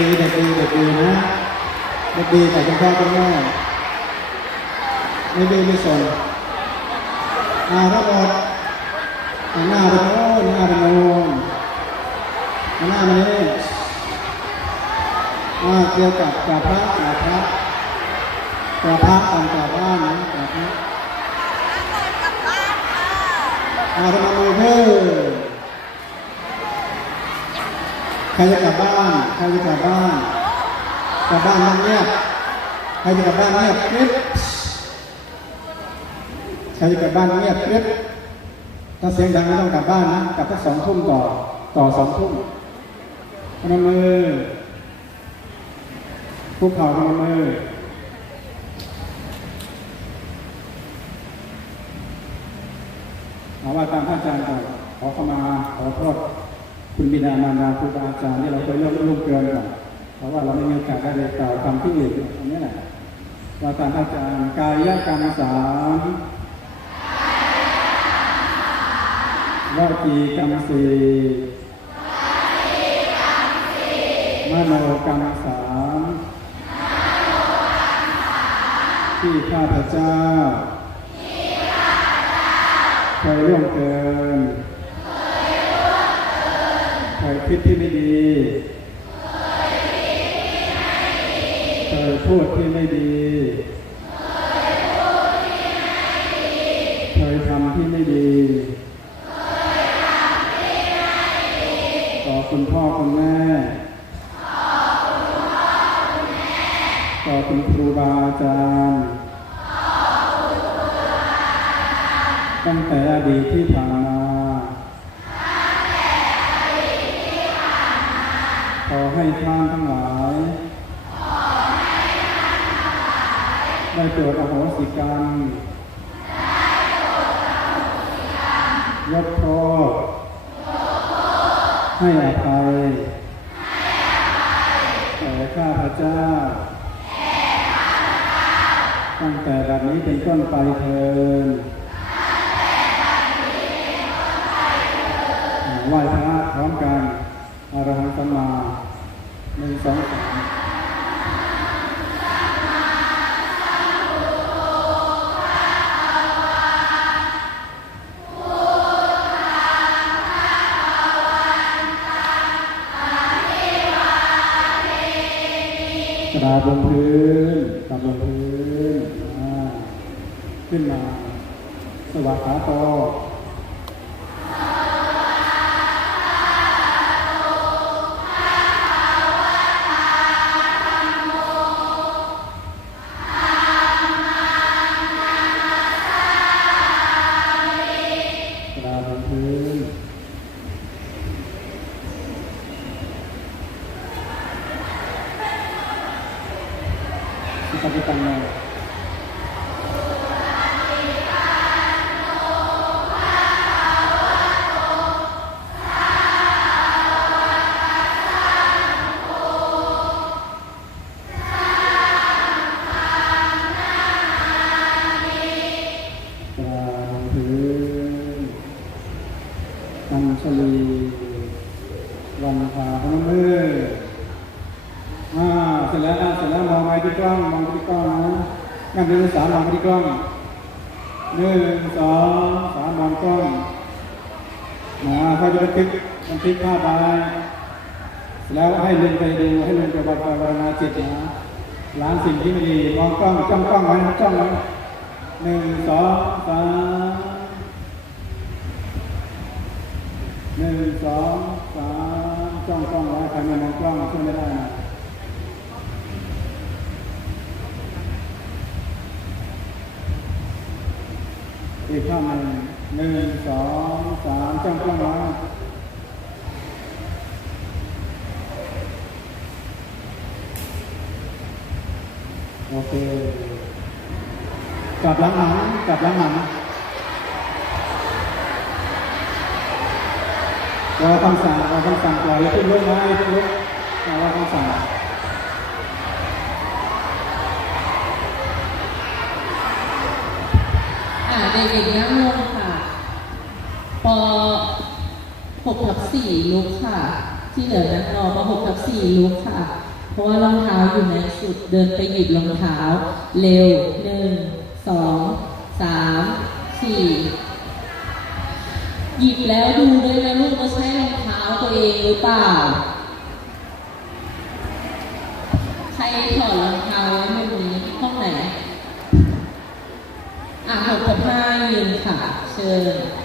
ดีเด็กดีเด็กดีนะเด็กดีแต่คุณพ่อคุณแม่ไม่ดื้อไม่สนอาทั้งหมดหน้าไปโน่นหน้าไปโน่นหันหน้ามานี่อ่าเกี่ยวกับกับพระกับพระกับพระก่อนกับบ้านนะกับพระอ่าทำไมมือเพื่อ ใค รจะกลับบ้าน ใครจะกลับบ้าน กลับบ้านต้องเงียบ ใครจะกลับบ้านเงียบกริบใครจะกลับบ้านเงียบกริบถ้าเสียงดังไม่ต้องกลับบ้านนะ กลับสักสองทุ่มต่อ ต่อสองทุ่มพนมมือคุกเข่าพนมมือเอาว่าตามพระอาจารย์ก่อนขอเข้ามา ขอโทษ คุณบิดามารดาครูบาอาจารย์ที่เราเคยเล่าล่วงเกินก่อนเพราะว่าเราไม่มีโอกาสได้ไปกล่าวคำที่อื่นอันนี้แหละว่าตามอาจารย์กายกรรมสามวจีกรรมสี่มโนกรรมสามที่ข้าพเจ้าเคยร่วงเกิน ยคิดที่ไม่ดีเคยพูดที่ไม่ดีเคยทำที่ไม่ดีต่อคุณพ่อคุณแม่ต่อคุณครูบาอาจารย์ตั้งแต่อดีตที่ผ่านมา ท่านทั้งหลายได้โปรดอโหสิกรรมยกโทษให้อภัยแก่ข้าพเจ้า ตั้งแต่บัดนี้เป็นต้นไปเทินไหว้พระพร้อมกันอรหังสัมมา หนึ่งสองสามกระดาษบนพื้นกระดาษบนพื้นอ่าขึ้นมา สวัสดิ์ขาโต ปฏิปันโนกระดาษบนพื้นอัญชลีวันพาพนมมืออ่า เสร็จแล้วอะเสร็จแล้วมองไปที่กล้องมองไปที่กล้องนะงั้นหนึ่งสามมองไปที่กล้องหนึ่งสองสามมองกล้องนะเขาจะบันทึกบันทึกภาพไปเสร็จแล้วให้ลืมไปดูให้ลืมไปบภาวนาจิตนะล้างสิ่งที่ไม่ดีมองกล้องจ้องกล้องไว้นะจ้องไว้หนึ่งสองสามหนึ่งสองสามจ้องกล้องไว้ใครไม่มองกล้องช่วยไม่ได้นะ อีกข้างหนึ่งหนึ่งสองสามจ้องกล้องไว้โอเคกลับหลังหลังกลับหลังหลังรอคำสั่งรอคำสั่งปล่อยขึ้นรถนะขึ้นรถรอคำสั่ง อ่า เด็กๆนั่งลงค่ะปหกทับสี่ลุกค่ะ ที่เหลือนั่งรอมาหกกับสี่ลุกค่ะ เพราะว่ารองเท้าอยู่ในสุดเดินไปหยิบรองเท้า เร็วหนึ่งสองสามสี่หยิบแล้วดูด้วยนะลูกว่าใช่รองเท้าตัวเองหรือเปล่า ใครถอดรองเท้าไว้มุมนี้ ห้อ